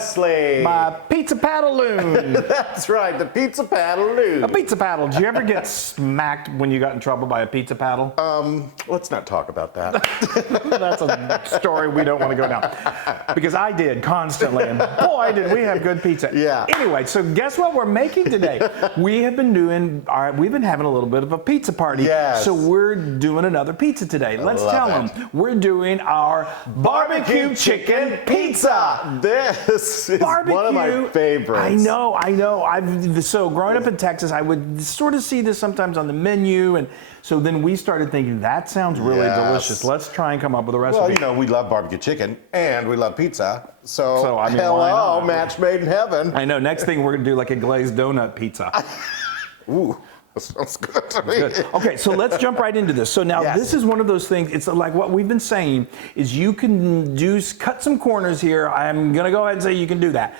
Wesley. My pizza paddle Loon. That's right, the pizza paddle Loon. A pizza paddle. Did you ever get smacked when you got in trouble by a pizza paddle? Let's not talk about that. That's a story we don't want to go down. Because I did constantly, and boy, did we have good pizza. Yeah. Anyway, so guess what we're making today? We've been having a little bit of a pizza party. Yes. So we're doing another pizza today. Let's love tell it. them we're doing our BBQ Chicken Pizza. This is Barbecue. one of my favorites. I know. So growing up in Texas, I would sort of see this sometimes on the menu, and so then we started thinking that sounds really delicious. Let's try and come up with a recipe. Well, you know, we love barbecue chicken and we love pizza. So I mean, hello, match made in heaven. I know. Next thing we're gonna do like a glazed donut pizza. Ooh. That sounds good to me. Good. Okay, so let's jump right into this. So now this is one of those things, it's like what we've been saying is you can cut some corners here. I'm gonna go ahead and say you can do that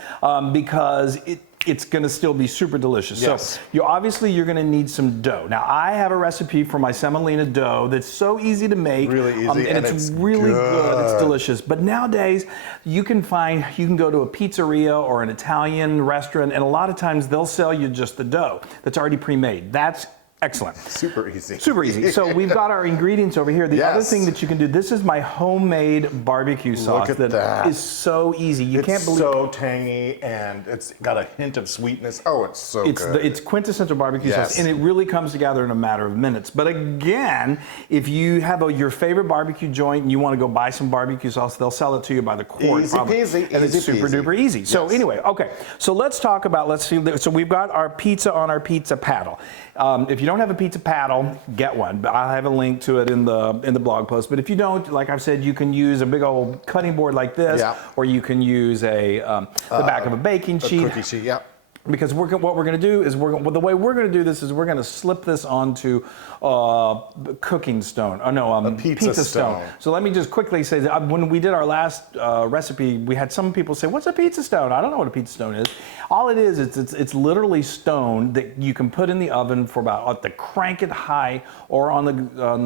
because it's gonna still be super delicious. Yes. So you're gonna need some dough. Now I have a recipe for my Semolina dough that's so easy to make. Really easy, and it's really good. It's delicious. But nowadays you can go to a pizzeria or an Italian restaurant, and a lot of times they'll sell you just the dough that's already pre-made. That's excellent. Super easy. Super easy. So we've got our ingredients over here. The other thing that you can do, this is my homemade barbecue sauce. Look at that. Is so easy. You can't believe it's so tangy and it's got a hint of sweetness. Oh, it's so good. It's quintessential barbecue sauce, and it really comes together in a matter of minutes. But again, if you have your favorite barbecue joint and you want to go buy some barbecue sauce, they'll sell it to you by the quart. Easy peasy. And it's super duper easy. So anyway, okay. So let's see. So we've got our pizza on our pizza paddle. If you don't have a pizza paddle, get one. But I'll have a link to it in the blog post. But if you don't, like I've said, you can use a big old cutting board like this, or you can use the back of a baking sheet. Cookie sheet, yeah. Because what we're going to do is the way we're going to do this is we're going to slip this onto cooking stone. Oh no, a pizza stone. So let me just quickly say that when we did our last recipe, we had some people say, "What's a pizza stone?" I don't know what a pizza stone is. All it is, it's literally stone that you can put in the oven for about crank it high or on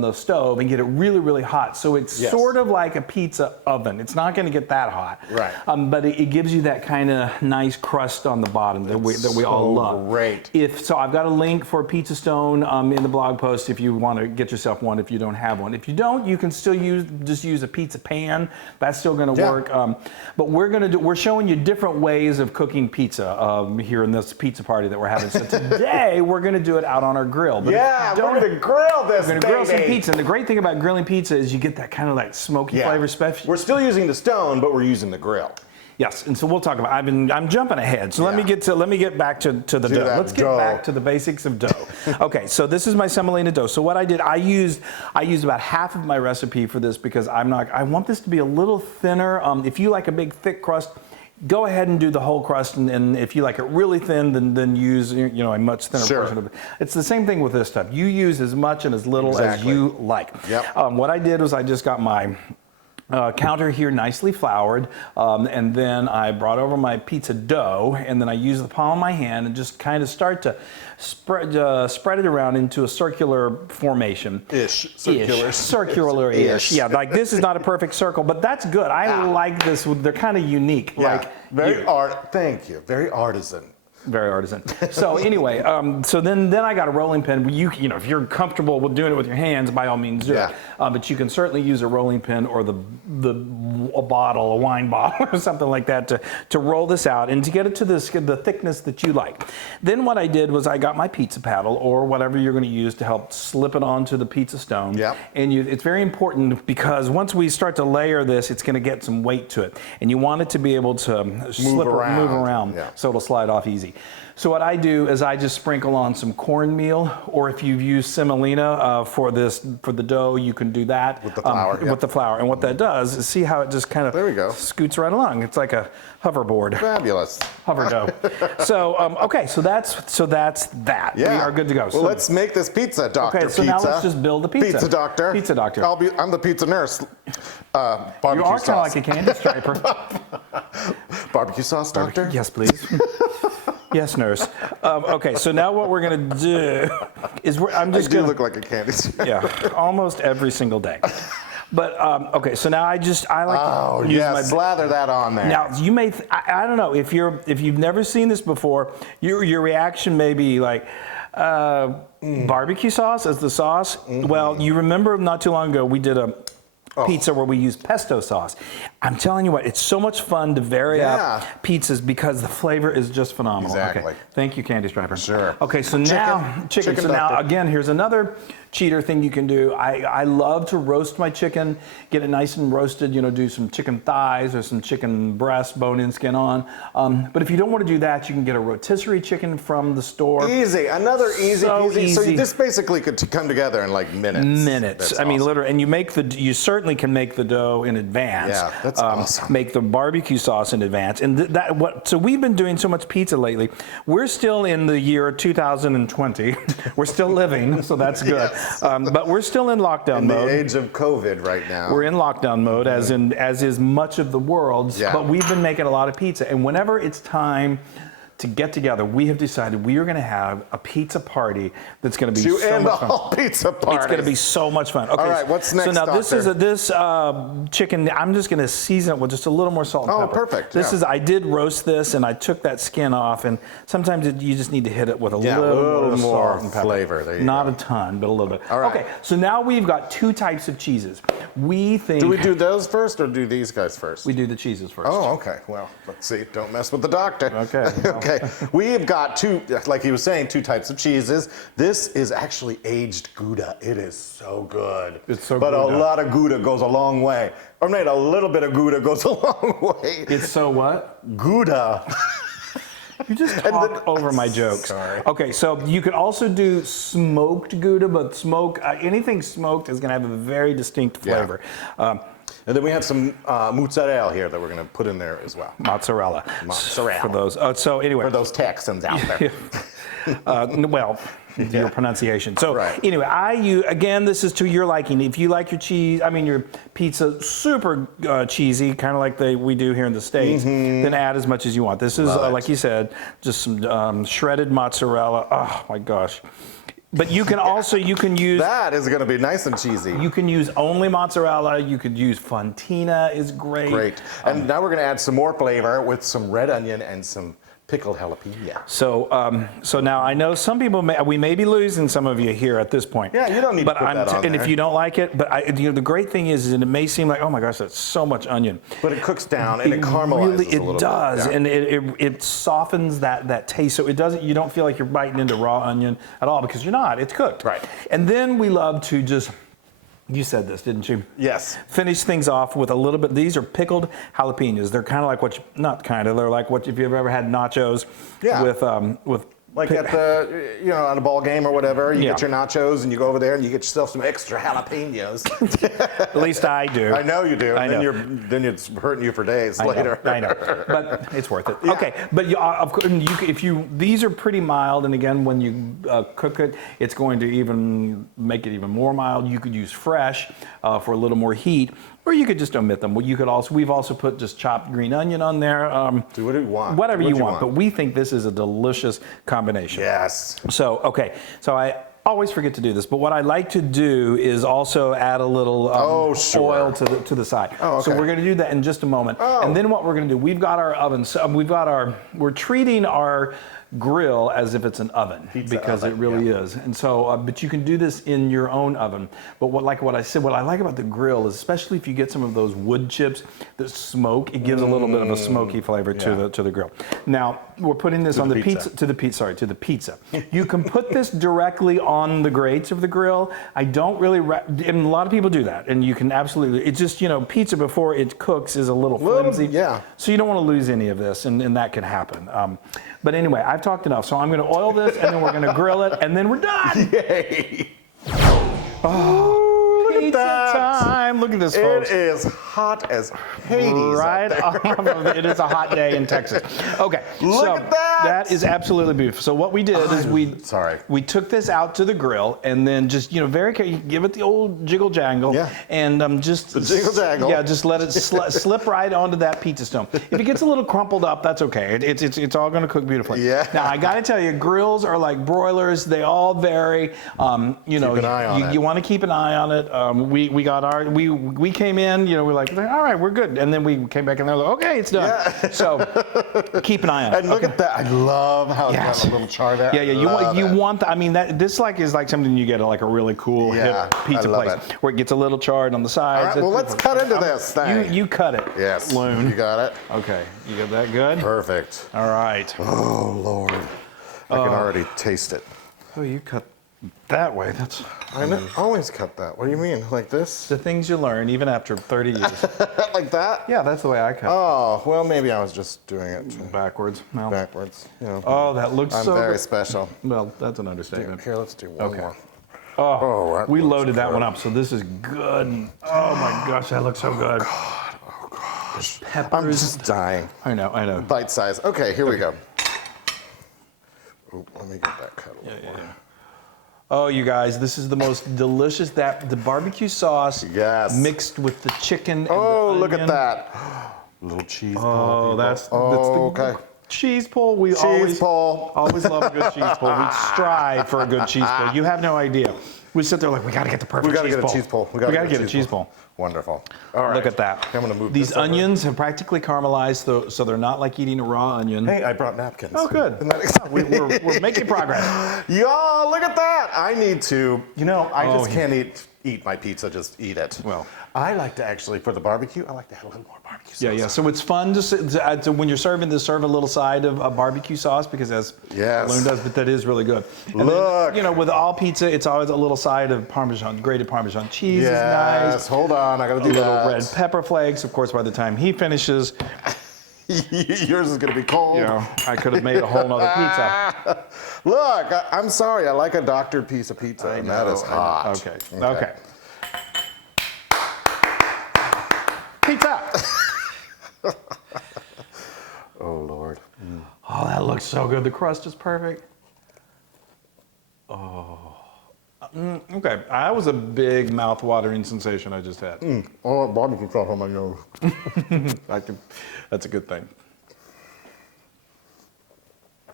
the stove and get it really really hot. So it's sort of like a pizza oven. It's not going to get that hot, right? But it gives you that kind of nice crust on the bottom that we all love. Great. So I've got a link for a pizza stone in the blog post if you want to get yourself one if you don't have one. If you don't, you can still use a pizza pan. That's still going to work. But we're showing you different ways of cooking pizza here in this pizza party that we're having. So today we're going to do it out on our grill. But we're going to grill this. We're going to grill some pizza. And the great thing about grilling pizza is you get that kind of like smoky flavor. We're still using the stone, but we're using the grill. Yes, and so we'll talk about. I'm jumping ahead. So let me get back to the dough. Let's get back to the basics of dough. Okay, so this is my semolina dough. So what I did, I used about half of my recipe for this because I want this to be a little thinner. If you like a big thick crust, go ahead and do the whole crust, and if you like it really thin, then use a much thinner portion of it. It's the same thing with this stuff. You use as much and as little as you like. Yep. What I did was I just got my counter here nicely floured, and then I brought over my pizza dough, and then I used the palm of my hand and just kind of start to spread it around into a circular formation. Circular-ish. Yeah, like this is not a perfect circle, but that's good. I like this. They're kind of unique. Yeah, thank you. Very artisan. Very artisan. So anyway, so then I got a rolling pin. You know, if you're comfortable with doing it with your hands, by all means do it. But you can certainly use a rolling pin or a wine bottle or something like that to roll this out and to get it to the thickness that you like. Then what I did was I got my pizza paddle or whatever you're going to use to help slip it onto the pizza stone. Yeah. And it's very important because once we start to layer this, it's going to get some weight to it, and you want it to be able to move around, so it'll slide off easy. So what I do is I just sprinkle on some cornmeal, or if you've used semolina for the dough, you can do that with the flour. With the flour, and what that does is see how it just kind of scoots right along. It's like a hoverboard. Fabulous. Hover dough. So okay, so that's that. Yeah. We are good to go. Well, let's make this pizza, Doctor. Okay, so now let's just build the pizza. Pizza doctor. Pizza doctor. I'm the pizza nurse. Barbecue you are sauce. kind of like a candy striper. Barbecue sauce, doctor? Yes, please. Yes, nurse. Okay, so now what we're going to do is I do look like a candy striper. Yeah, almost every single day. But okay, so now I like to use my slather that on there. Now you may I don't know if you've never seen this before, your reaction may be like barbecue sauce as the sauce. Well, you remember not too long ago we did a pizza where we use pesto sauce. I'm telling you what, it's so much fun to vary up pizzas because the flavor is just phenomenal. Exactly. Okay. Thank you, Candy Striper. Sure. Okay, so now chicken. So now again, here's another cheater thing you can do. I love to roast my chicken, get it nice and roasted. Do some chicken thighs or some chicken breast, bone-in, skin on. But if you don't want to do that, you can get a rotisserie chicken from the store. Easy, another easy peasy. Easy. So this basically could come together in like minutes. Minutes. That's I mean, awesome. literally, and you certainly can make the dough in advance. Yeah, that's awesome. Make the barbecue sauce in advance, and so we've been doing so much pizza lately. We're still in the year 2020. We're still living, so that's good. Yes. But we're still in lockdown mode. In the age of COVID right now. We're in lockdown mode, as is much of the world. Yeah. But we've been making a lot of pizza, and whenever it's time to get together, we have decided we are going to have a pizza party that's going to be so much fun. All pizza parties. It's going to be so much fun. Okay, all right, what's next, So now Doctor? this chicken, I'm just going to season it with just a little more salt and pepper. Oh, perfect. I did roast this, and I took that skin off, and sometimes you just need to hit it with a little more salt and pepper. flavor. There you Not go. a ton, but a little bit. All right. Okay, so now we've got two types of cheeses. We think... Do we do those first or do these guys first? We do the cheeses first. Oh, okay. Well, let's see. Don't mess with the doctor. Okay. Well. Okay. We've got two, like he was saying, two types of cheeses. This is actually aged Gouda. It is so good. It's so But Gouda. a lot of Gouda goes a long way. Or maybe a little bit of Gouda goes a long way. It's so what? Gouda. You just talk over my jokes. Sorry. Okay, so you could also do smoked Gouda, but anything smoked is going to have a very distinct flavor. And then we have some mozzarella here that we're going to put in there as well. Mozzarella. Mozzarella. For those. So anyway. For those Texans out there. Your pronunciation. So Right. anyway, again, this is to your liking. If you like your pizza super cheesy, kind of like we do here in the States, then add as much as you want. This is, like you said, just some shredded mozzarella. Oh my gosh. But you can also, use... That is going to be nice and cheesy. You can use only mozzarella. You could use fontina is great. Great. And now we're going to add some more flavor with some red onion and some pickled jalapeno. So now I know some people we may be losing some of you here at this point. Yeah, you don't need to put that on And there. if you don't like it, but the great thing is it may seem like, oh my gosh, that's so much onion. But it cooks down and it caramelizes really, a little bit. It does, Yeah. and it softens that taste. So you don't feel like you're biting into raw onion at all because you're not. It's cooked. Right. And then we love to just. You said this, didn't you? Yes. Finish things off with a little bit. These are pickled jalapenos. They're kind of like they're like what if you've ever had nachos with Like at at a ball game or whatever, you get your nachos and you go over there and you get yourself some extra jalapenos. At least I do. I know you do. I know. Then it's hurting you for days later. I know, but it's worth it. Yeah. Okay, but of course, these are pretty mild, and again, when you cook it, it's going to even make it even more mild. You could use fresh for a little more heat, or you could just omit them. We've also put just chopped green onion on there. Do whatever you want. Whatever you want, but we think this is a delicious combination. Yes. So I always forget to do this, but what I like to do is also add a little oil to the side. Oh, okay. So we're going to do that in just a moment. Oh. And then what we're going to do, we've got our oven. So we're treating our grill as if it's an oven because it really is. And so, but you can do this in your own oven. But what I said, what I like about the grill is, especially if you get some of those wood chips that smoke, it gives a little bit of a smoky flavor to the grill. Now we're putting this on the pizza. To the pizza. You can put this directly on the grates of the grill. I don't really, and a lot of people do that, and you can absolutely. It's just pizza before it cooks is a little flimsy. Yeah. So you don't want to lose any of this, and that can happen. But anyway, I've talked enough, so I'm going to oil this, and then we're going to grill it, and then we're done. Yay! Pizza time! Look at this, folks. It is hot as Hades. Right out there. off of it is a hot day in Texas. Okay, Look so at that! That is absolutely beautiful. So what we did is we took this out to the grill and then just very carefully give it the old jiggle jangle and just the jiggle jangle. Yeah, just let it slip right onto that pizza stone. If it gets a little crumpled up, that's okay. It's all going to cook beautifully. Yeah. Now I got to tell you, grills are like broilers. They all vary. Keep an eye on it. You want to keep an eye on it. We got we came in, you know, we're like, all right, we're good. And then we came back and they're like, okay, it's done. Yeah. So keep an eye on it. And look at that. I love how it's got a little char there. Yeah, you want I mean, this is like something you get at like a really cool hip pizza place where it gets a little charred on the sides. All right, well, let's cut into this thing. You cut it. Yes. Loon. You got it? Okay. You got that good? Perfect. All right. Oh, Lord. I can already taste it. Oh, you cut that way. That's. I always cut that. What do you mean? Like this? The things you learn, even after 30 years. Like that? Yeah, that's the way I cut. Oh, well, maybe I was just doing it backwards. No. backwards. You know. Oh, that looks I'm so very good. special. Well, that's an understatement. Here, let's do one more. Oh, we looks loaded that good. one up, so this is good. Oh my gosh, that looks so good. Oh, gosh. Peppers. I'm just dying. I know. Bite size. Okay, here we go. Ooh, let me get that cut a little more. Oh, you guys, this is the most delicious. The barbecue sauce mixed with the chicken. And Oh, the look at onion. that. Little cheese pull. Oh, that's the okay. cheese pull. We Cheese pull. always love a good cheese pull. We strive for a good cheese pull. You have no idea. We sit there like, we got to get the perfect cheese pull. We got to get a cheese pull. We got to get a cheese pull. Wonderful. All right. Look at that. I'm going to move These this over. onions have practically caramelized, so they're not like eating a raw onion. Hey, I brought napkins. Oh, good. Isn't that exciting? We're making progress. Y'all, look at that. I need to, I just can't eat my pizza, just eat it. Well, I like to actually, for the barbecue, I like to have a little more barbecue sauce. Yeah. So it's fun to when you're serving to serve a little side of barbecue sauce because as Loon does, but that is really good. And Look. then, with all pizza, it's always a little side of grated Parmesan cheese is nice. Yes, hold on, I got to do that. Little red pepper flakes. Of course, by the time he finishes, yours is going to be cold. I could have made a whole nother pizza. Look, I'm sorry, I like a doctored piece of pizza, and that is hot. Okay. Pizza. Oh, Lord. Oh, that looks so good. The crust is perfect. Oh. Okay. That was a big mouth-watering sensation I just had. Oh, barbecue sauce on my nose. That's a good thing.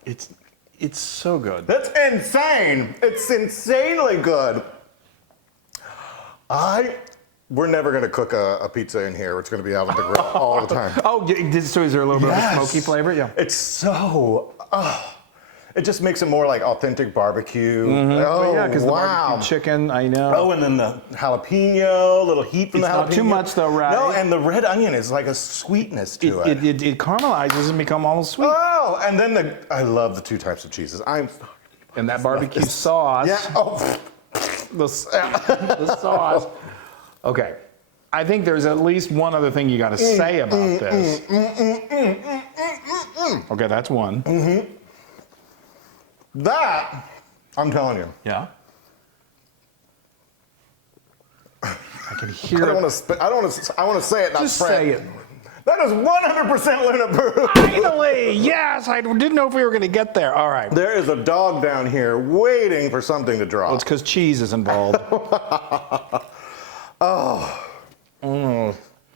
It's so good. That's insane. It's insanely good. We're never going to cook a pizza in here. It's going to be out on the grill all the time. Oh, so is there a little bit of a smoky flavor? Yeah. It's so, it just makes it more like authentic barbecue. Oh, yeah, because the barbecue chicken, I know. Oh, and then the jalapeno, little heat from the jalapeno. Not too much though, right? No, and the red onion is like a sweetness to it. It caramelizes and becomes almost sweet. Oh, and then I love the two types of cheeses. And that barbecue sauce. Yeah. Oh. The sauce. Okay. I think there's at least one other thing you got to say about this. Okay, that's one. That, I'm telling you. Yeah. I can hear I want to say it, not Just spread. say it. That is 100% Loon approved. Finally, yes. I didn't know if we were going to get there. All right. There is a dog down here waiting for something to drop. Well, it's because cheese is involved.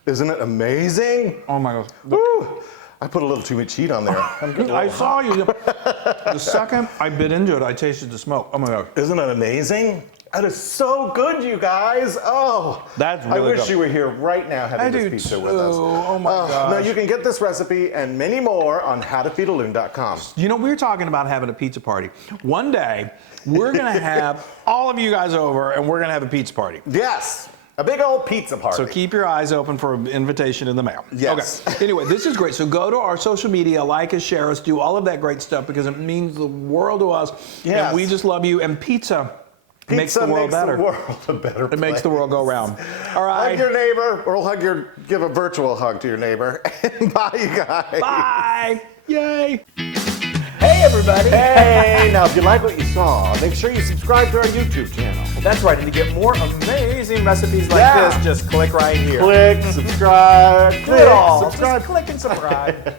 Isn't it amazing? Oh my gosh. Woo. I put a little too much heat on there. I saw you. The second I bit into it, I tasted the smoke. Oh my God. Isn't it amazing? That is so good, you guys. Oh, That's really I wish good. you were here right now having this pizza with us. Oh my gosh. Now you can get this recipe and many more on howtofeedaloon.com. We were talking about having a pizza party. One day, we're going to have all of you guys over and we're going to have a pizza party. Yes, a big old pizza party. So keep your eyes open for an invitation in the mail. Yes. Okay. Anyway, this is great. So go to our social media, like us, share us, do all of that great stuff because it means the world to us. Yes. And we just love you. And pizza makes the world better. The world a better place. It makes the world go round. All right. Hug your neighbor, or give a virtual hug to your neighbor. And bye, you guys. Bye. Yay. Hey, everybody. Hey, now if you like what you saw, make sure you subscribe to our YouTube channel. That's right. And to get more amazing recipes like this, just click right here. Click, subscribe, Do it all. subscribe. Just click and subscribe.